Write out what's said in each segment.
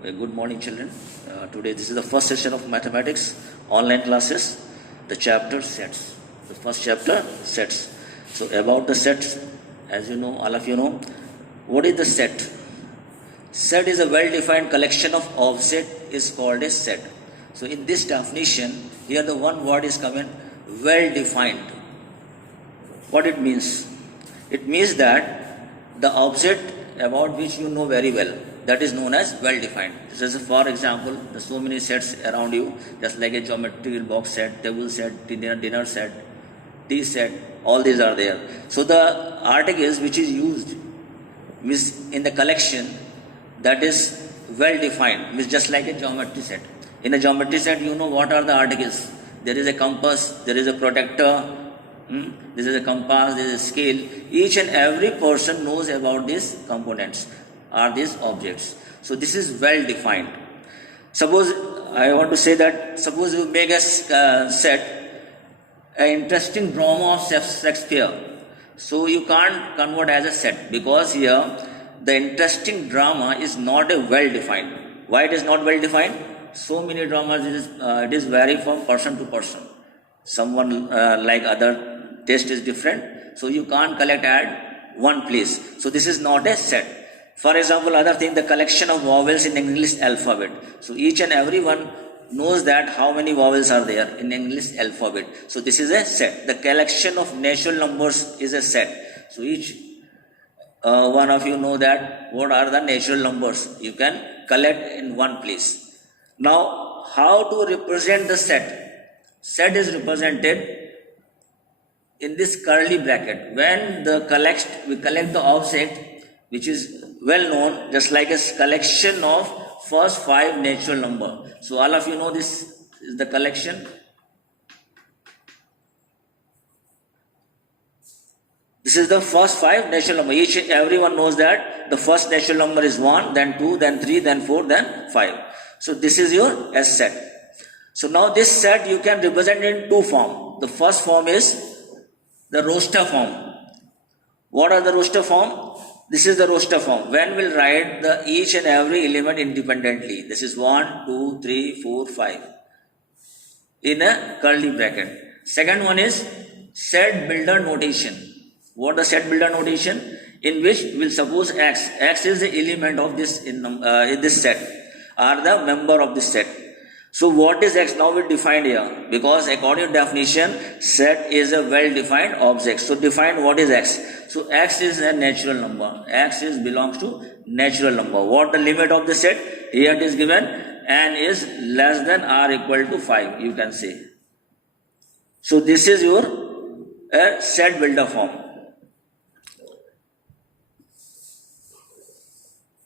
Good morning, children. Today, this is the first session of mathematics online classes. The chapter sets. The first chapter sets. So, about the sets, as you know, all of you know, what is the set? Set is a well-defined collection of objects is called a set. So, in this definition, here the one word is coming well-defined. What it means? It means that the object about which you know very well, that is known as well-defined. This is, for example, there's so many sets around you, just like a geometrical box set, table set, dinner set, tea set, all these are there. So the articles which is used means in the collection, that is well-defined, means just like a geometry set. In a geometry set, you know what are the articles. There is a compass, there is a protractor, this is a compass, this is a scale. Each and every person knows about these components or these objects. So this is well defined. Suppose I want to say that, suppose you make a set, an interesting drama of Shakespeare. So you can't convert as a set, because here the interesting drama is not a well defined. Why it is not well defined? So many dramas, it is vary from person to person. Someone like other taste is different, so you can't collect at one place. So this is not a set. For example, other thing, the collection of vowels in English alphabet. So each and every one knows that how many vowels are there in English alphabet. So this is a set. The collection of natural numbers is a set. So each one of you know that what are the natural numbers you can collect in one place. Now, how to represent the set? Set is represented in this curly bracket. When we collect the object which is well known, just like a collection of first 5 natural number. So all of you know this is the collection. This is the first 5 natural number. Everyone knows that the first natural number is 1, then 2, then 3, then 4, then 5. So this is your S set. So now this set you can represent in 2 forms. The first form is the roster form. What are the roster form? This is the roster form. When we'll write each and every element independently. This is 1, 2, 3, 4, 5 in a curly bracket. Second one is set builder notation. What the set builder notation? In which we'll suppose X. X is the element of this in this set, are the member of this set. So what is X? Now we defined here, because according to definition, set is a well-defined object. So define what is X. So X is a natural number. X belongs to natural number. What the limit of the set? Here it is given, n is less than or equal to 5, you can say. So this is your set builder form.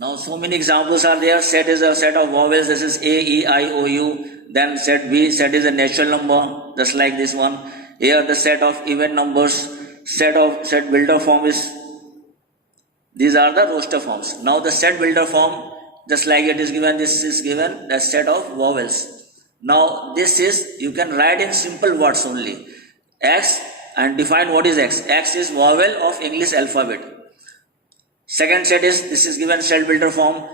Now so many examples are there. Set is a set of vowels. This is A, E, I, O, U. Then set B. Set is a natural number, just like this one. Here the set of even numbers. Set builder form is. These are the roster forms. Now the set builder form, just like it is given. This is given the set of vowels. Now this is, you can write in simple words only. X, and define what is X. X is vowel of English alphabet. Second set is, this is given set builder form.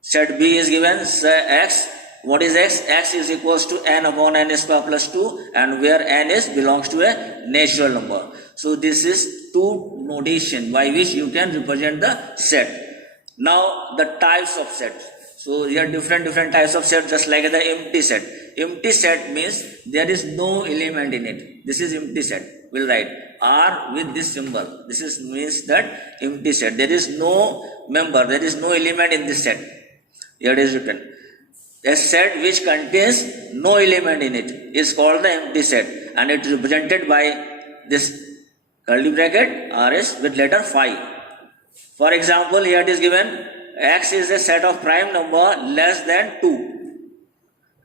Set B is given X. What is X? X is equals to n upon n square plus 2, and where n belongs to a natural number. So this is 2 notation by which you can represent the set. Now the types of set. So here are different types of set, just like the empty set. Empty set means there is no element in it. This is empty set. We'll write R with this symbol. This means that empty set. There is no member, there is no element in this set. Here it is written. A set which contains no element in it is called the empty set, and it is represented by this curly bracket RS with letter phi. For example, here it is given X is a set of prime number less than 2.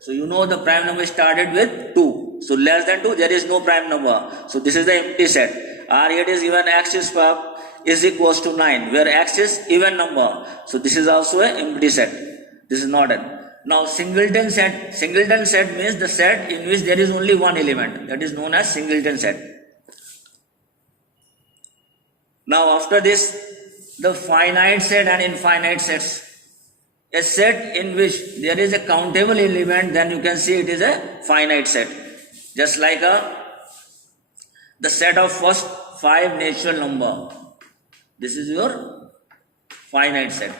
So you know the prime number started with 2. So less than 2, there is no prime number. So this is the empty set. R here is given X is equals to 9, where X is even number. So this is also an empty set. This is not an. Now Singleton set. Singleton set means the set in which there is only one element. That is known as Singleton set. Now after this, the finite set and infinite sets. a set in which there is a countable element, then you can see it is a finite set. Just like the set of first 5 natural number. This is your finite set.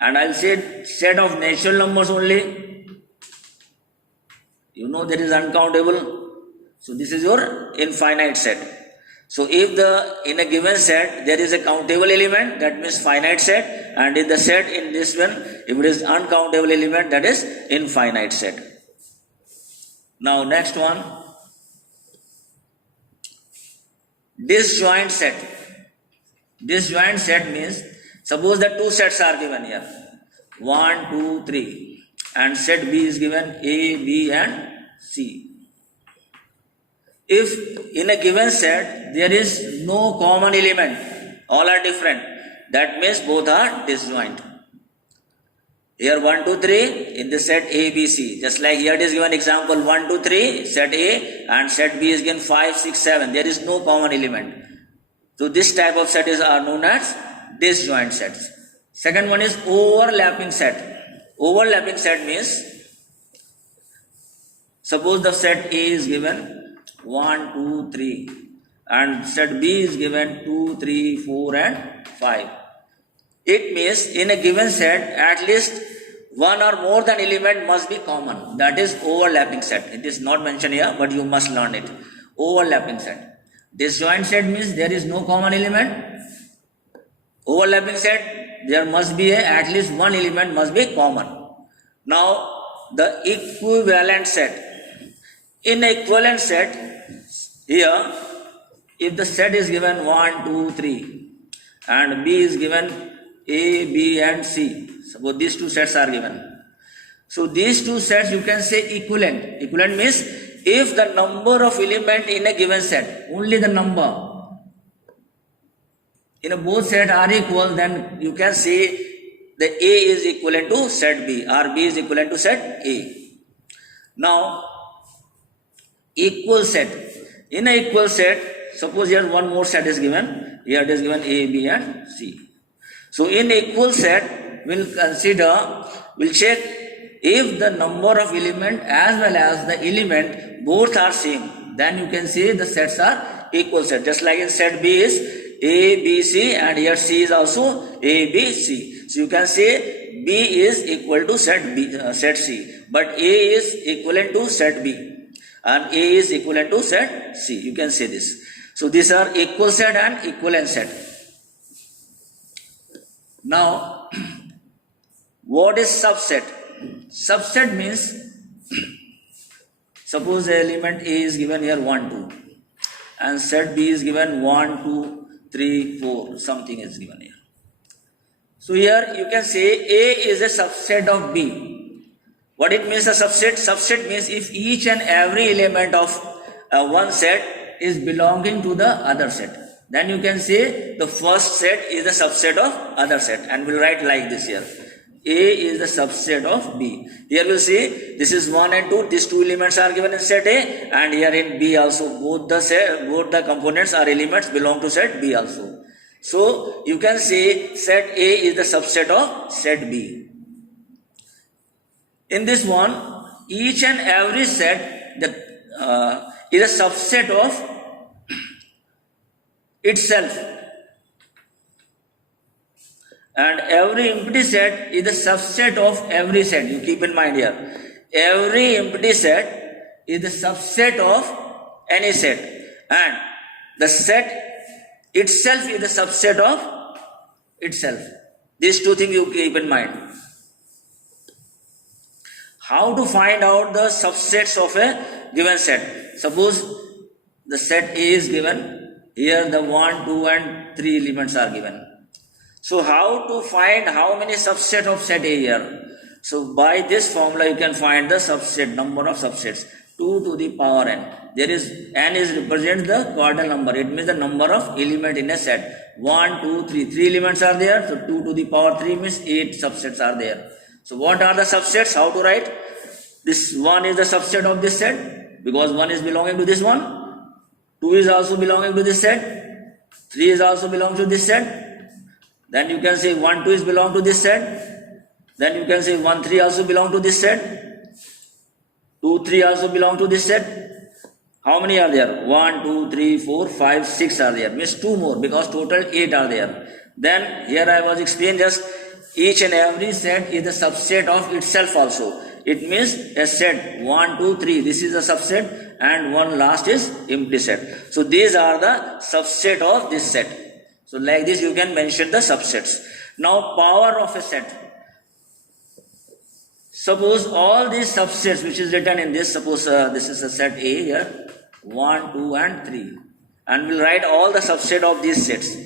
And I'll say set of natural numbers only. You know there is uncountable. So this is your infinite set. So if in a given set there is a countable element, that means finite set, and in the set in this one, if it is uncountable element, that is infinite set. Now next one, disjoint set. Disjoint set means, suppose that 2 sets are given here, 1, 2, 3, and set B is given A, B and C. If in a given set there is no common element, all are different, that means both are disjoint. Here 1, 2, 3 in the set A, B, C. Just like here it is given example 1, 2, 3, set A, and set B is given 5, 6, 7. There is no common element. So this type of set are known as disjoint sets. Second one is overlapping set. Overlapping set means, suppose the set A is given 1, 2, 3 and set B is given 2, 3, 4 and 5. It means in a given set at least one or more than element must be common. That is overlapping set. It is not mentioned here, but you must learn it. Overlapping set. Disjoint set means there is no common element. Overlapping set, there must be at least one element must be common. Now the equivalent set. In equivalent set, here if the set is given 1, 2, 3 and B is given A, B and C. Suppose these 2 sets are given. So these 2 sets you can say equivalent. Equivalent means if the number of element in a given set, only the number in a both set are equal, then you can say the A is equivalent to set B or B is equivalent to set A. Now equal set. In a equal set, suppose here one more set is given. Here it is given A, B and C. So in equal set, we'll check if the number of element as well as the element both are same. Then you can say the sets are equal set. Just like in set B is A, B, C and here C is also A, B, C. So you can say B is equal to set C. But A is equivalent to set B. And A is equivalent to set C. You can say this. So these are equal set and equivalent set. Now, what is subset? Subset means, suppose the element A is given here 1, 2 and set B is given 1, 2, 3, 4, something is given here. So here you can say A is a subset of B. What it means a subset? Subset means if each and every element of one set is belonging to the other set, then you can say the first set is the subset of other set, and we'll write like this here. A is the subset of B. Here we'll see this is 1 and 2. These 2 elements are given in set A, and here in B also both the components or elements belong to set B also. So you can say set A is the subset of set B. In this one, each and every set is a subset of itself, and every empty set is a subset of every set. You keep in mind here, every empty set is the subset of any set, and the set itself is the subset of itself. These 2 things you keep in mind. How to find out the subsets of a given set? Suppose the set A is given. Here the 1, 2 and 3 elements are given. So how to find how many subset of set A here? So by this formula you can find the subset, number of subsets, 2 to the power n. There is n is represents the cardinal number. It means the number of element in a set. 1, 2, 3. 3 elements are there. So 2 to the power 3 means 8 subsets are there. So what are the subsets? How to write? This 1 is the subset of this set because 1 is belonging to this one. 2 is also belonging to this set. 3 is also belonging to this set. Then you can say 1, 2 is belong to this set. Then you can say 1, 3 also belong to this set. 2, 3 also belong to this set. How many are there? 1, 2, 3, 4, 5, 6 are there. Means 2 more because total 8 are there. Then here I was explaining just each and every set is a subset of itself also. It means a set 1, 2, 3. This is a subset and one last is empty set. So these are the subset of this set. So like this you can mention the subsets. Now power of a set. Suppose all these subsets which is written in this, suppose this is a set A here, 1, 2 and 3. And we'll write all the subset of these sets.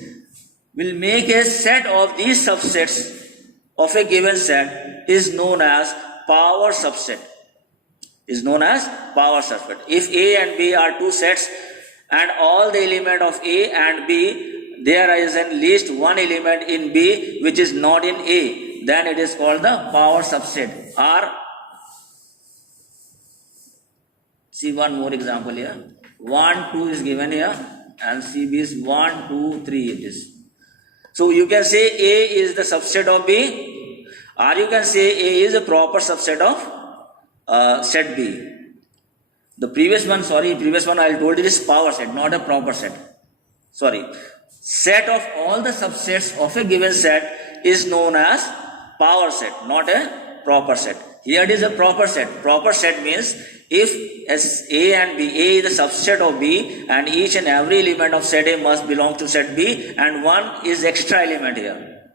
We'll make a set of these subsets of a given set is known as power subset. Is known as power subset. If A and B are two sets and all the element of A and B, there is at least one element in B which is not in A, then it is called the power subset. Or see one more example here. 1, 2 is given here and CB is 1, 2, 3 it is. So you can say A is the subset of B, or you can say A is a proper subset of set B. The previous one I told you is power set, not a proper set. Sorry. Set of all the subsets of a given set is known as power set, not a proper set. Here it is a proper set. Proper set means if as A and B, A is the subset of B and each and every element of set A must belong to set B and one is extra element here,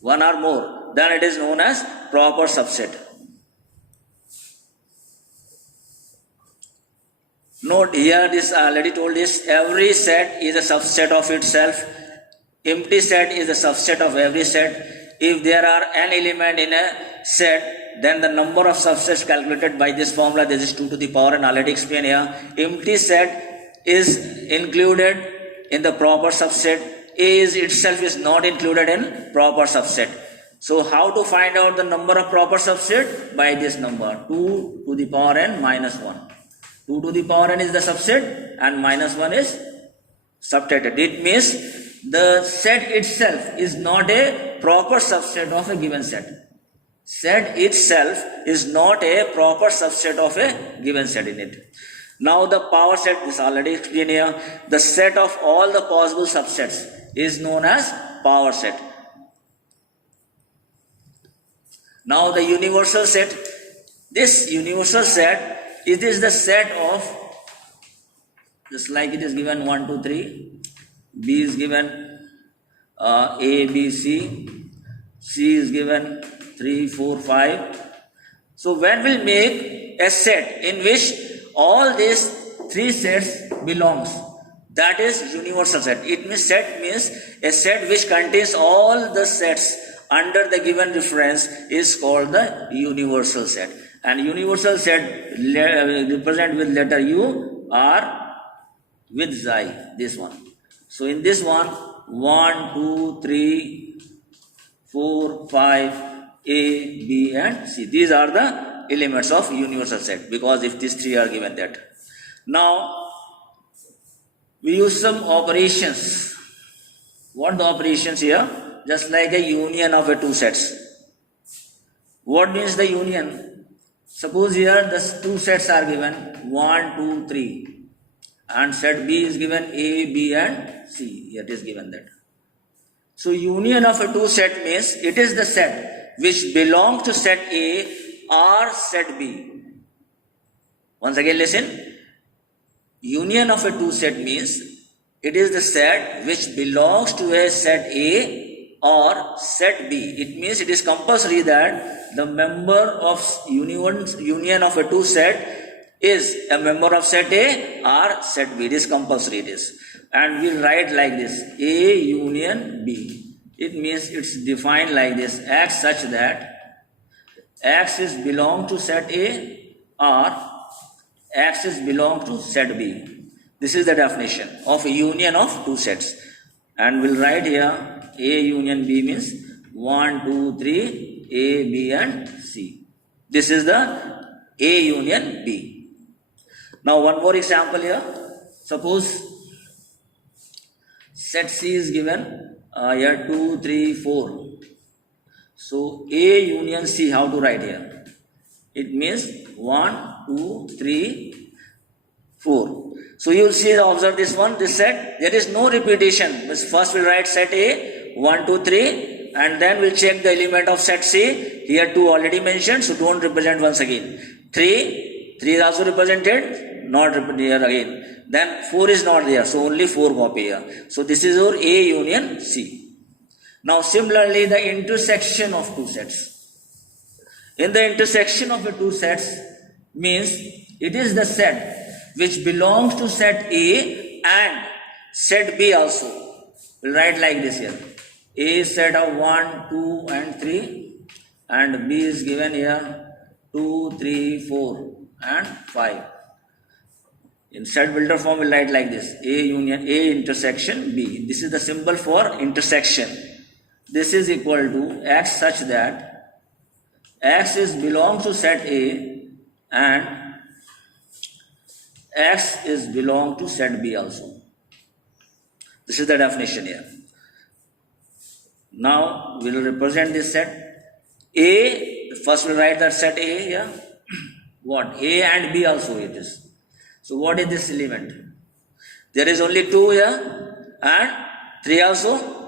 one or more, then it is known as proper subset. Note here, this I already told this, every set is a subset of itself. Empty set is a subset of every set. If there are n element in a set, then the number of subsets calculated by this formula, this is 2 to the power and already explained here. Empty set is included in the proper subset. A is itself is not included in proper subset. So how to find out the number of proper subset? By this number, 2 to the power n minus 1. 2 to the power n is the subset and minus 1 is subtracted. It means the set itself is not a proper subset of a given set. Set itself is not a proper subset of a given set in it. Now the power set, this already explained here, the set of all the possible subsets is known as power set. Now the universal set, this universal set, it is the set of, just like it is given 1, 2, 3, B is given A, B, C is given 3, 4, 5. So when we'll make a set in which all these 3 sets belongs, that is universal set. It means set means a set which contains all the sets under the given reference is called the universal set. And universal set represent with letter U or with Xi, this one. So in this one, 1, 2, 3, 4, 5, A, B and C. These are the elements of universal set because if these 3 are given that. Now, we use some operations. What the operations here? Just like a union of a 2 sets. What means the union? Suppose here the 2 sets are given 1, 2, 3 and set B is given A, B and C. Here it is given that. So union of a 2 set means it is the set which belongs to set A or set B. Once again listen. Union of a 2 set means it is the set which belongs to a set A or set B. It means it is compulsory that the member of union of a 2 set is a member of set A or set B. It is compulsory, it is. And we write like this, A union B. It means it's defined like this, X such that X is belong to set A or X is belong to set B. This is the definition of a union of 2 sets. And we'll write here, A union B means 1, 2, 3, A, B and C. This is the A union B. Now one more example here. Suppose set C is given here 2, 3, 4. So A union C, how to write here? It means 1, 2, 3, 4. So you will see, observe this one, this set, there is no repetition. First we'll write set A, 1, 2, 3, and then we'll check the element of set C. Here 2 already mentioned, so don't represent once again. 3 is also represented, not repeated here again. Then 4 is not there, so only 4 copy here. So this is our A union C. Now similarly, the intersection of two sets. In the intersection of the two sets means it is the set which belongs to set A and set B also. We'll write like this here. A is set of 1, 2 and 3 and B is given here 2, 3, 4 and 5. In set builder form we'll write like this. A union A intersection B. This is the symbol for intersection. This is equal to X such that X is belongs to set A and X is belong to set B also. This is the definition here. Now we will represent this set. A, first we will write that set A here. What? A and B also it is. So what is this element? There is only 2 here and 3 also.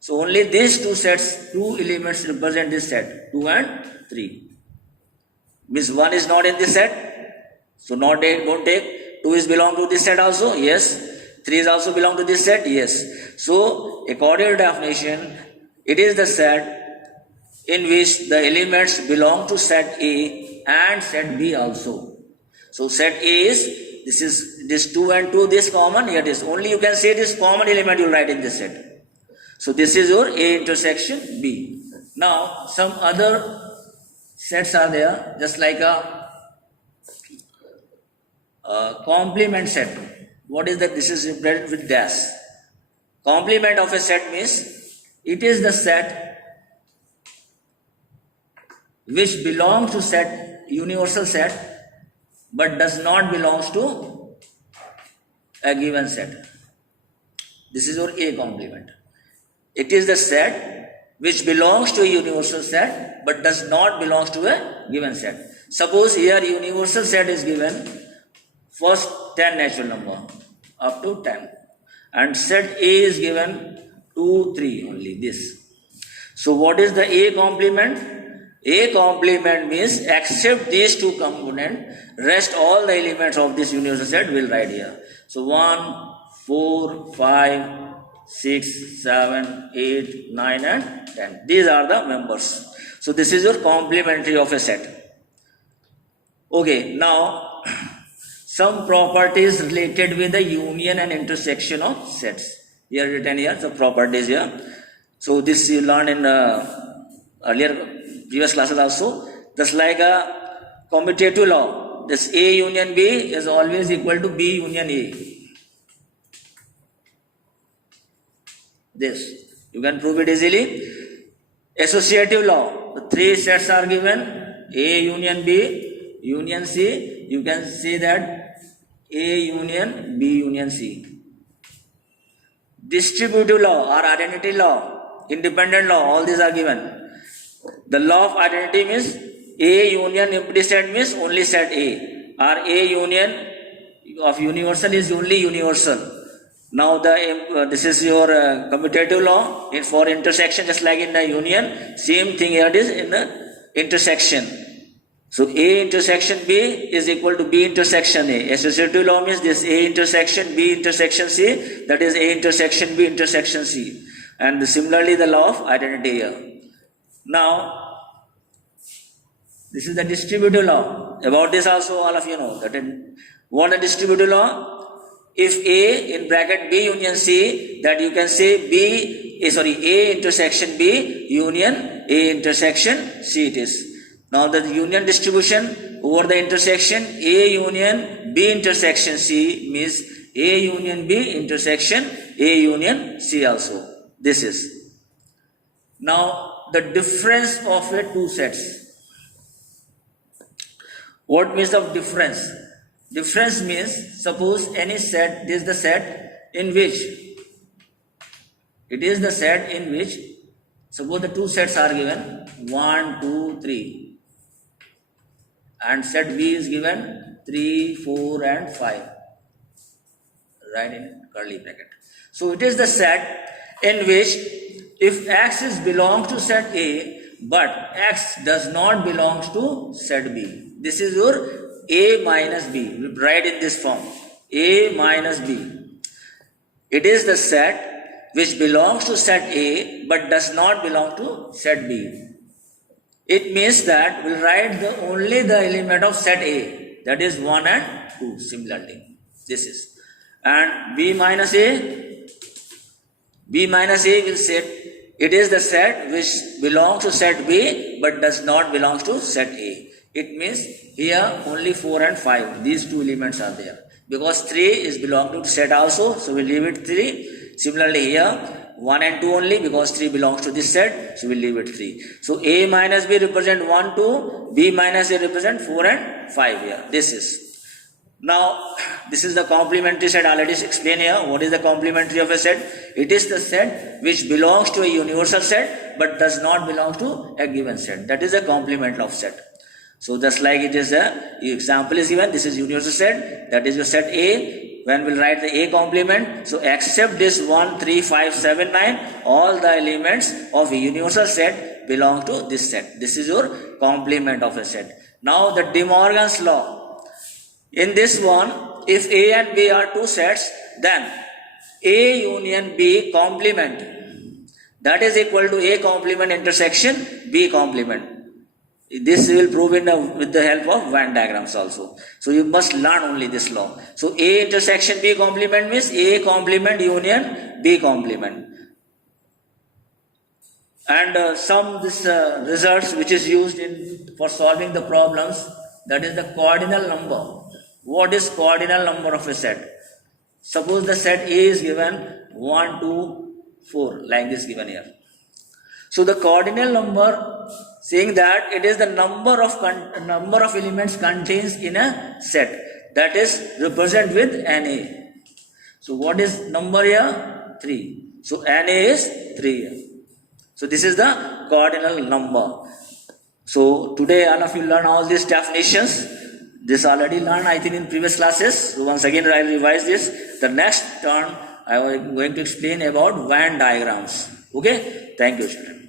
So only these two sets, 2 elements represent this set, 2 and 3. Means 1 is not in this set. So don't take. 2 is belong to this set also? Yes. 3 is also belong to this set? Yes. So according to definition, it is the set in which the elements belong to set A and set B also. So set A is, this 2 and 2, this common, here it is. Only you can say this common element you write in this set. So this is your A intersection B. Now some other sets are there, just like a complement set. What is that? This is represented with dash. Complement of a set means it is the set which belongs to set, universal set, but does not belongs to a given set. This is your A complement. It is the set which belongs to a universal set but does not belongs to a given set. Suppose here universal set is given first 10 natural number up to 10 and set A is given 2, 3 only this. So what is the A complement? A complement means except these two components, rest all the elements of this universal set will write here. So 1, 4, 5, 6, 7, 8, 9 and 10. These are the members. So this is your complementary of a set. Okay, now some properties related with the union and intersection of sets. Here written here, the properties here. So this you learned in earlier previous classes also. Just like a commutative law, this A union B is always equal to B union A. This, you can prove it easily. Associative law, the 3 sets are given, A union B, union C. You can say that A union B union C. Distributive law or identity law, independent law, all these are given. The law of identity means A union empty set means only set A, or A union of universal is only universal. Now this is your commutative law for intersection, just like in the union. Same thing here it is in the intersection. So A intersection B is equal to B intersection A. Associative law means this A intersection B intersection C, that is A intersection B intersection C. And similarly the law of identity here. Now this is the distributive law. About this also all of you know. What is the distributive law? If A in bracket B union C, that you can say A intersection B union A intersection C it is. Now the union distribution over the intersection A union B intersection C means A union B intersection A union C also. This is. Now the difference of a two sets. What means of difference? Difference means suppose any set, this is the set in which Suppose the two sets are given 1, 2, 3, and set B is given 3, 4, and 5. Right in curly bracket. So it is the set in which if X is belongs to set A, but X does not belongs to set B. This is your A minus B. We write in this form. A minus B. It is the set which belongs to set A but does not belong to set B. It means that we'll write only the element of set A, that is 1 and 2 similarly. This is. And B minus A will set, it is the set which belongs to set B but does not belong to set A. It means here only 4 and 5, these two elements are there. Because 3 is belonging to set also, so we leave it 3. Similarly here 1 and 2 only, because 3 belongs to this set, so we leave it 3. So A minus B represent 1, 2, B minus A represent 4 and 5 here. This is. Now, this is the complementary set. Already explained here. What is the complementary of a set? It is the set which belongs to a universal set but does not belong to a given set. That is a complement of set. So just like it is a example is given. This is universal set. That is your set A. When we'll write the A complement, so except this 1, 3, 5, 7, 9, all the elements of a universal set belong to this set. This is your complement of a set. Now the De Morgan's law. In this one, if A and B are two sets, then A union B complement, that is equal to A complement intersection B complement. This will prove with the help of Venn diagrams also. So you must learn only this law. So A intersection B complement means A complement union B complement. And some results which is used for solving the problems, that is the cardinal number. What is cardinal number of a set? Suppose the set A is given 1, 2, 4, like this given here. So the cardinal number, saying that it is the number of elements contains in a set, that is represent with NA. So what is number here? 3. So NA is 3 here. So this is the cardinal number. So today all of you learn all these definitions. This already learned, I think, in previous classes. So once again I will revise this. The next turn I am going to explain about Venn diagrams. Okay? Thank you, children.